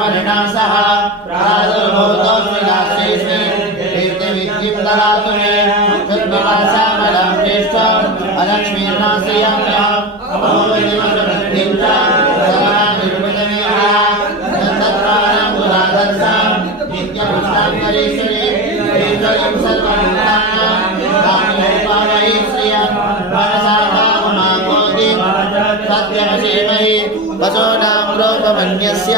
परिणासः प्रादुर्भूतोऽस्मि रात्रिस्मि कीर्तिविद्धिं ददातु मे तद्विलासामलं ज्येष्ठम् अलक्ष्मीर्नाशयाम्यहम् अमोघवृद्धिं च सदा निर्मितमेव तत्तत्त्वानां दुराधर्षां नित्यपुष्टां करीश्वरी ईश्वरीं सर्वभूतानां कामरूपायै श्रियं मनसा काममाकोदिं सत्यमसीमहि वसोनां रूपमन्यस्य